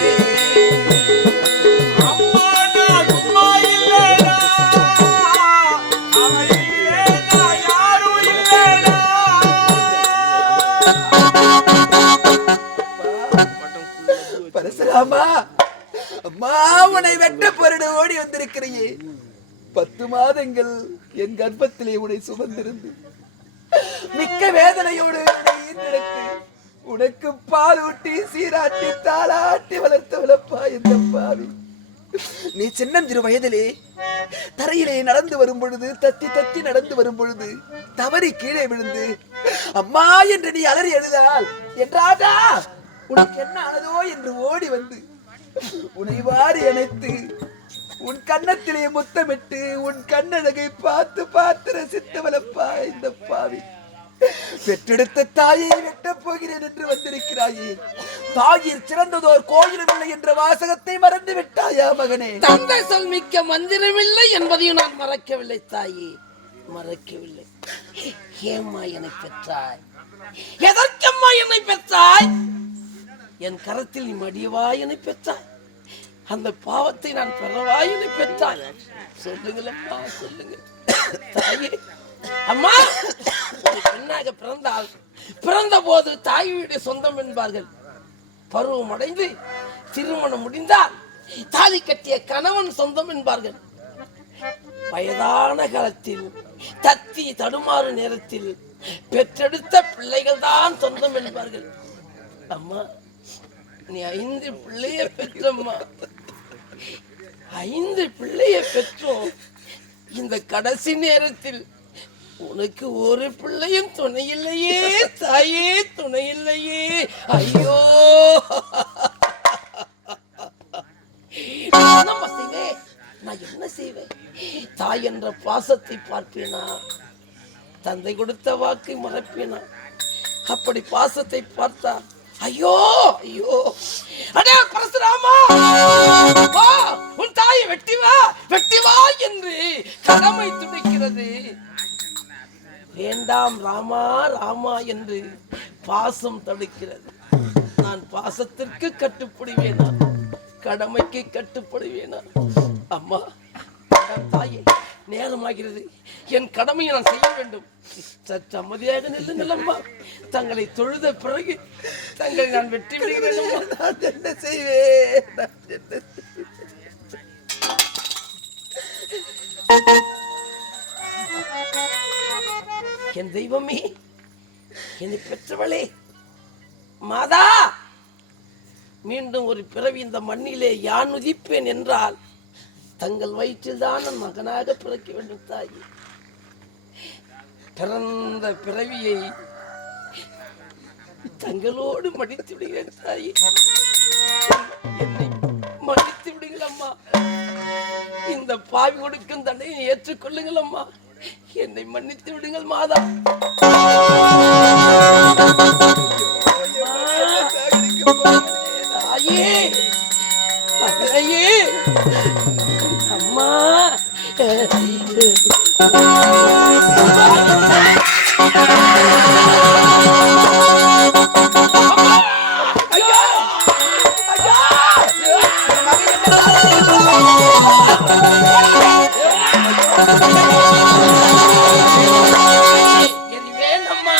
பரசுராமா அம்மா உன்னை வெட்ட பொருடு ஓடி வந்திருக்கிறையே 10 மாதங்கள் என் கர்ப்பத்திலே உன்னை சுமந்திருந்து மிக்க வேதனையோடு உன்னை ஈன்றெடுத்து உனக்கு பால் ஊட்டி சீராட்டி தாளாட்டி வளர்த்தவளப்பா இந்த பாவி நீ சின்னஞ்சிறு வயதிலே தரையிலே நடந்து வரும் பொழுது தத்தி தத்தி நடந்து வரும் பொழுது தவறி கீழே விழுந்து அம்மா என்று நீ அலறி எழுதால் என்றாடா உனக்கு என்ன ஆனதோ என்று ஓடி வந்து உன்னை வாரி அணைத்து உன் கன்னத்திலே முத்தமிட்டு உன் கண்ணழகை பார்த்து பார்த்து ரசித்தவளப்பா இந்த பாவி பெற்றெடுத்த தாயை வெட்டப் போகிறேன் என்று வந்திருக்கிறாயே தாயிற் சிறந்ததோர் கோயிலும் இல்லை என்ற வாசகத்தை மறந்து விட்டாயா மகனே தந்தை சொல் மிக்க மந்திரமில்லை என்பதையும் நான் மறக்கவில்லை தாயே மறக்கவில்லை ஏம்மா என்னை பெற்றாய் எதற்கம்மா என்னை பெற்றாய் என் கரத்தில் நீ மடியவா என்னை பெற்றாய் அந்த பாவத்தை நான் பெறவா என்னை பெற்றாய் சொல்லுங்களம்மா சொல்லுங்கள் தாயே அம்மா ஒரு பெண்ணாக பிறந்தால் பிறந்த போது தாய் வீடு சொந்தம் என்பார்கள் பருவம் அடைந்து திருமணம் முடிந்தால் தாலி கட்டிய கணவன் சொந்தம் என்பார்கள் வயதான காலத்தில் தத்தி தடுமாறு நேரத்தில் பெற்றெடுத்த பிள்ளைகள் தான் சொந்தம் என்பார்கள் அம்மா நீ 5 பிள்ளைய பெற்றம்மா 5 பிள்ளைய பெற்றோம் இந்த கடைசி நேரத்தில் உனக்கு ஒரு பிள்ளையும் துணை இல்லையே தாயே துணை இல்லையே ஐயோ என்னம்மா செய்வேன் நான் என்ன செய்வேன் தாய் என்ற பாசத்தை பார்ப்பேனா தந்தை கொடுத்த வாக்கை மறப்பேனா அப்படி பாசத்தை பார்த்தா ஐயோ ஐயோ அடே பரசுராமா வா உன் தாயை வெட்டி வா என்று கடமை துடிக்கிறது வேண்டாம் ராமா ராமா என்று பாசம் தடுக்கிறது நான் பாசத்திற்கு கட்டுப்படுவேனா கடமைக்கு கட்டுப்படுவேனா அம்மா தாயே நேரமாகிறது என் கடமையை நான் செய்ய வேண்டும் சற்று அமைதியாக நில்லுங்கள் அம்மா தங்களை தொழுத பிறகு தங்களை நான் வெற்றி விடுகிறேன் நான் என்ன செய்வேன் என் தெய்வமே என்னை பெற்றவளே மாதா மீண்டும் ஒரு பிறவி இந்த மண்ணிலே யான் உதிப்பேன் என்றால் தங்கள் வயிற்றில் தான் மகனாக பிறக்க வேண்டும் தாயே பிறந்த பிறவியை தங்களோடு மடித்து விடுகிறேன் தாயே என்னை மன்னித்து விடுங்கள் அம்மா இந்த பாவி கொடுக்கும் தண்டையை ஏற்றுக்கொள்ளுங்கள் அம்மா என்னை மன்னித்து விடுங்கள் மாதா தாயே தாயே அம்மா வேண்டம்மா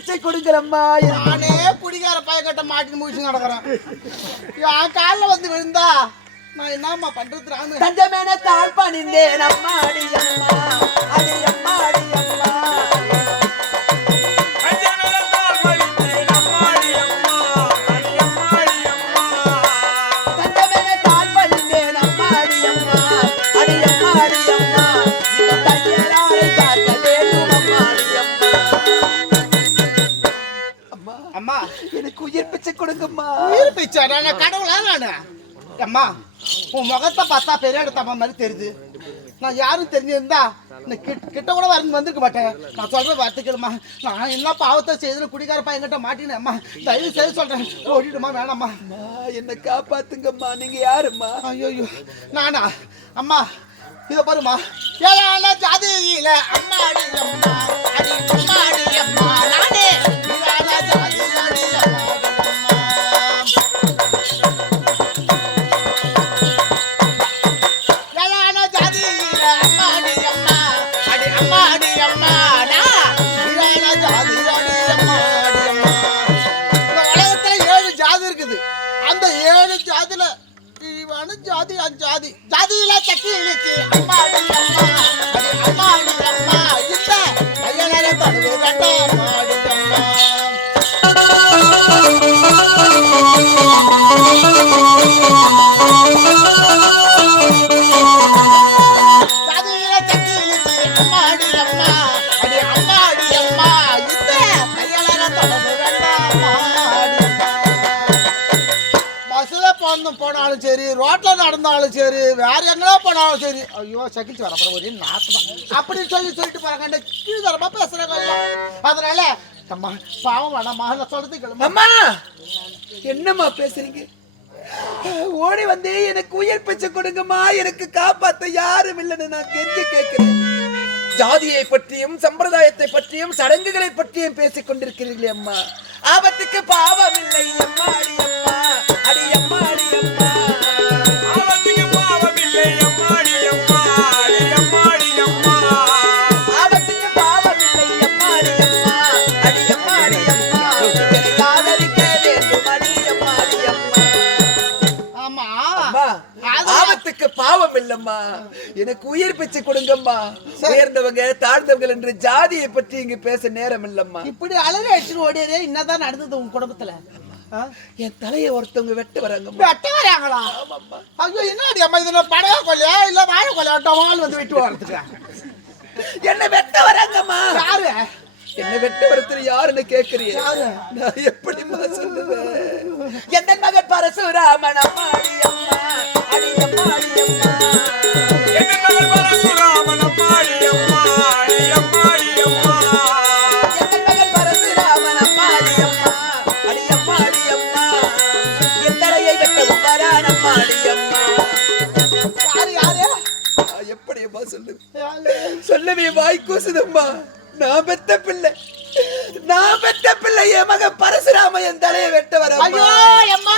பிச்சை கொடுங்களம்மா. நானே குடிகார பயக்கட்ட மாட்டின்னு முடிச்சு நடக்கிறேன். என் காலில் வந்து விழுந்தா நான் என்னம்மா பண்றது? ராமு தஞ்சமென தாழ் பணிந்தேன் அம்மாடி அம்மா, அடி அம்மாடி அம்மா. தஞ்சமென தாழ் பணிந்தேன் அம்மாடி அம்மா, அடி அம்மாடி அம்மா. இந்த தையலாரை காக்க வேண்டும் அம்மாடி அம்மா. அம்மா அம்மா எனக்கு உயிர் பிச்சை கொடுங்கம்மா. உயிர் பிச்சை நான் கடவுளா நானு? அம்மா உன் முகத்தை பார்த்தா பெரிய எடுத்தம்மா மாதிரி தெரியுது. நான் யாரும் தெரிஞ்சிருந்தா கிட்ட கூட வந்திருக்க மாட்டேன். நான் சொல்ற வார்த்தைக்கலுமா, நான் என்ன பாவத்தை செய்து குடிகார பையன்கிட்ட மாட்டினேன். அம்மா தயவு செய்து சொல்றேன், ஓடிடுமா வேணாம்மா. என்ன காப்பாத்துங்கம்மா. நீங்க யாரும்மா? ஐயோ நானா? அம்மா இத பாருமா, ஏழான ஜாதியில அம்மாடி அம்மா, அடி அம்மாடி அம்மா நானே ஏழான ஜாதியில அம்மாடி அம்மா. ஏழான ஜாதியில அம்மாடி அம்மா, அடி அம்மாடி அம்மா நான் ஏழான ஜாதியில அம்மாடி அம்மா. இந்த உலகத்துல 7 ஜாதி இருக்குது. அந்த 7 ஜாதியில இவனு ஜாதி அஞ்சாதி ஜாதியில தட்டி இழுச்சு அம்மாடி அம்மா, அடி அம்மாடி அம்மா. இந்த கையலரை தடுவு கட்ட அம்மாடி அம்மா. ஜாதியில தட்டி இழுச்சு அம்மாடி அம்மா, அடி அம்மாடி அம்மா. இந்த கையலரை தடுவு கட்ட அம்மாடி அம்மா. பஸ்ல போனாலும் சரி, ரோட்ல நடந்தாலும் சரி, வேற எங்கேயா போனாலும் சரி, ஐயோ சகிச்சு வர அப்புறம் ஒரு நாட்டம் அப்படின்னு சொல்லிட்டு போறாங்க. கீழ்தரமா பேசுறாங்க. அதனால அம்மா பாவம் வேணாம்மா, நான் சொல்றது கேளுமா. அம்மா என்னம்மா பேசுறீங்க? ஓடி வந்து எனக்கு உயிர் பிச்சை கொடுங்கம்மா. எனக்கு காப்பாத்த யாரும் இல்லைன்னு நான் கெஞ்சி கேட்கிறேன். ஜாதியை பற்றியும் சம்பிரதாயத்தை பற்றியும் சடங்குகளை பற்றியும் பேசிக் கொண்டிருக்கிறீர்களே அம்மா. ஆபத்துக்கு பாவம் இல்லை அம்மாடி அம்மா, அடி அம்மாடி அம்மா. ஆபத்துக்கு பாவம் இல்லை அம்மாடி அம்மா, அடி அம்மாடி அம்மா. ஆபத்துக்கு பாவம் இல்லை அம்மாடி அம்மா, அடி அம்மாடி அம்மா. என்னை ஆதரிக்க வேண்டும் அடி அம்மாடி அம்மா. ஆமா அம்மா ஆபத்துக்கு பாவம் இல்லம்மா. எனக்கு உயிர் பிச்சை கொடுங்கம்மா. உயர்ந்தவங்க தாழ்ந்தவங்க என்று ஜாதியை பற்றி இங்கு பேச நேரம் இல்லம்மா. இப்படி அழகு அடிச்சுட்டு ஓடியதே என்னதான் நடந்தது உங்க குடும்பத்துல? என் தலையை ஒருத்தவங்க வெட்ட வராங்க. வெட்ட வராங்களா? ஐயோ என்னடி அம்மா, இது படக கொல்லையா இல்ல வாழ கொல்லையா? டமால் வந்து வெட்டு வரதுக்கு என்ன வெட்ட வராங்கம்மா. யாரு என்ன வெட்ட வரத்துல யாருன்னு கேக்குறீங்க? நான் எப்படிமா சொல்லுவேன்? எந்த மகன் பரசுராமன் அம்மாடி அம்மா, அடி அம்மாடி அம்மா. எந்த மகன் பரசுராமன் அம்மாடி அம்மா, அடி அம்மாடி அம்மா. எந்த மகன் பரசுராமன் அம்மாடி அம்மா, அடி அம்மாடி அம்மா. என் தலையை வெட்டவும் வரான் அம்மாடி அம்மா. யாரு யாரு? எப்படி அம்மா சொல்லுவேன்? சொல்லவே வாய் கூசுதம்மா. நான் பெத்த பிள்ளை, நான் பெத்த பிள்ளை. என் மகன் பரசுராம என் தலையை வெட்ட வர. ஐயோ அம்மா,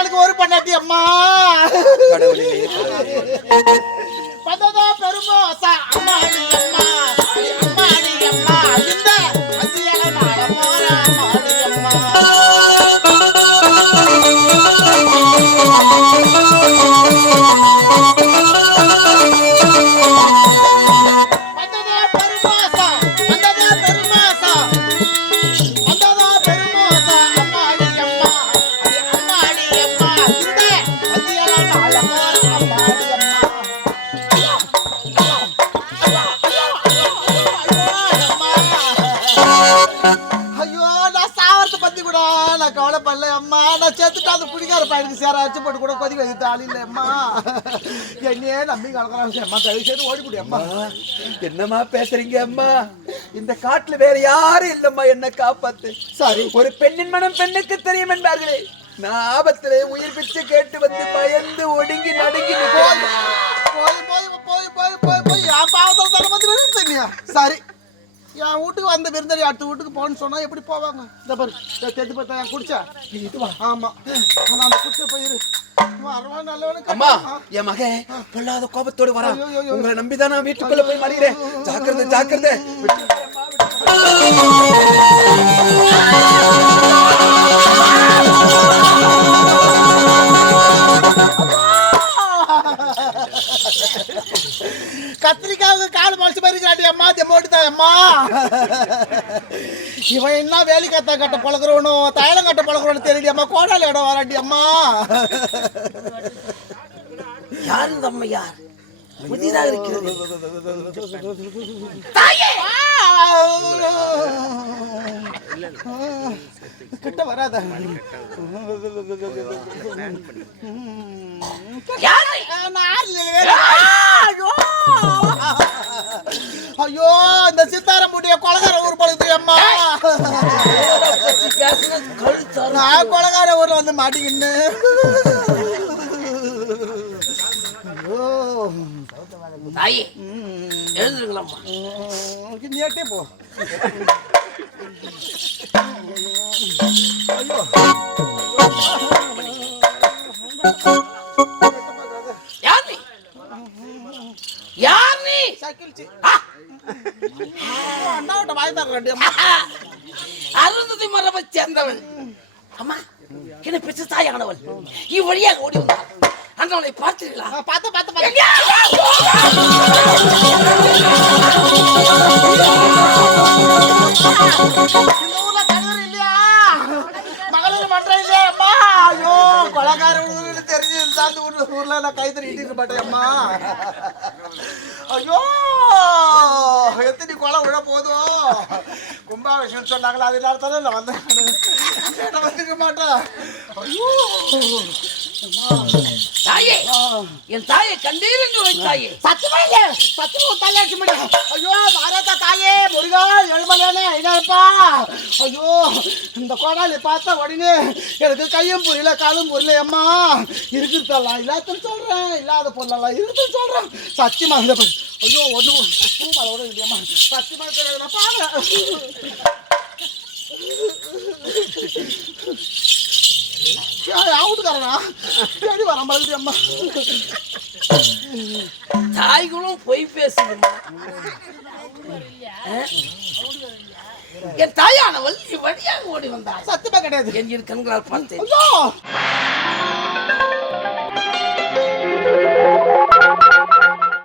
எனக்கு ஒரு பண்ணாட்டி அம்மா. பததா பெருமோசா அம்மாடி அம்மா, அம்மாடி அம்மா. இந்த அத்தியல நாட போற அம்மாடி அம்மா. குடிகார பையனுக்கு சேர அரைச்சு போட்டு கூட கொதிக்க வைத்து ஆள் இல்லை அம்மா. என்னையே நம்பி கலக்கிறாங்க அம்மா. தயவு செய்து ஓடி போடி அம்மா. என்னம்மா பேசுறீங்க அம்மா? இந்த காட்டுல வேற யாரும் இல்லம்மா என்ன காப்பாத்து. சரி, ஒரு பெண்ணின் மனம் பெண்ணுக்கு தெரியும் என்பார்களே. நான் ஆபத்துல உயிர் பிச்சை கேட்டு வந்து பயந்து ஒடுங்கி நடுங்கி போய் போய் போய் போய் போய் போய் போய் என் பாவத்தில் தலை வந்து தெரியா? சரி, என் வீட்டுக்கு வந்த விருந்தாளி அடுத்த வீட்டுக்கு போகணும்னு சொன்னா எப்படி போவாங்க? இந்த பாரு தெரிஞ்சு பார்த்தா என் குடிச்சா ஆமா ஆனா அந்த குடிச்ச போயிரு வரவா நல்லவனுக்கு. அம்மா என் மகன் பொல்லாத கோபத்தோடு வரா. உங்களை நம்பிதான் நான் வீட்டுக்குள்ள போய் மறிகிறேன். ஜாக்கிரதை ஜாக்கிரதை. கத்திரிக்காவுக்கு கால் மறைச்சு மறிக்கிறாட்டி அம்மா தெம்மோட்டுதான் அம்மா. இவன் என்ன வேலிக்கத்தா கட்ட பழகுறவனோ தைலம் கட்ட பழகுறவனு தெரியல அம்மா. கோடாலி இடம் வராட்டி அம்மா. யார் இந்த அம்மையார்? புதிதாக இருக்கிறது. கிட்ட வராத. ஐயோ இந்த சித்தாரம்பூட்டிய கொலகார ஊர் பழகுது அம்மா. நான் கொலகார ஊர்ல வந்து மாட்டிக்கின்னு. தாயே எழுந்துருங்களம்மா. நேட்டே போ. யார் நீ? யார் நீ? அண்ணாவிட்ட வாய் தர்றேன் அம்மா. அருந்ததி மரபை சேர்ந்தவள் அம்மா. என்ன பெற்ற தாயானவள் இவ்வழியாக ஓடி வந்தாள். அண்ணவனை பார்த்தீர்களா? பார்த்த பார்த்த இல்லையா மகளிர் மன்றம் இல்லையா அம்மா? ஐயோ கொலகார தெரிஞ்சு இருந்தாந்து ஊர்ல நான் கை தட்டிட்டு மாட்டேன் அம்மா. ஐயோ எத்தனை கொலை விழ போதும். கும்பாபிஷேகம் சொன்னாங்களா அதனால தானே நான் வந்தேன். வந்துக்க மாட்டேன். ஐயோ தாயே என் தாயை கண்டீர் என்று வைத்தாயே. சத்துமையே சத்தும தலையாச்சு முடியும். ஐயோ மாராத்தா தாயே முருகா எழுமலேனே என்னப்பா. ஐயோ இந்த கோடாலி பார்த்தா உடனே எனக்கு கையும் புரியல காலும் புரியல அம்மா. இருக்குதெல்லாம் இல்லாதன்னு சொல்றேன். இல்லாத பொருளெல்லாம் இருக்குன்னு சொல்றேன். சத்தியமா இந்த ஐயோ ஒண்ணு பூமாலோட இல்லையம்மா. சத்தியமா நான் பாருங்க. ஆவுட்டுக்காரனா தேடி வர மாதிரி அம்மா. தாய்களும் பொய் பேசுதுமா. என் தாயானவள் இவ்வழியாக ஓடி வந்தாள். சத்தியமா கிடையாது. என் இரு கண்களால் பார்த்தேன். ஐயோ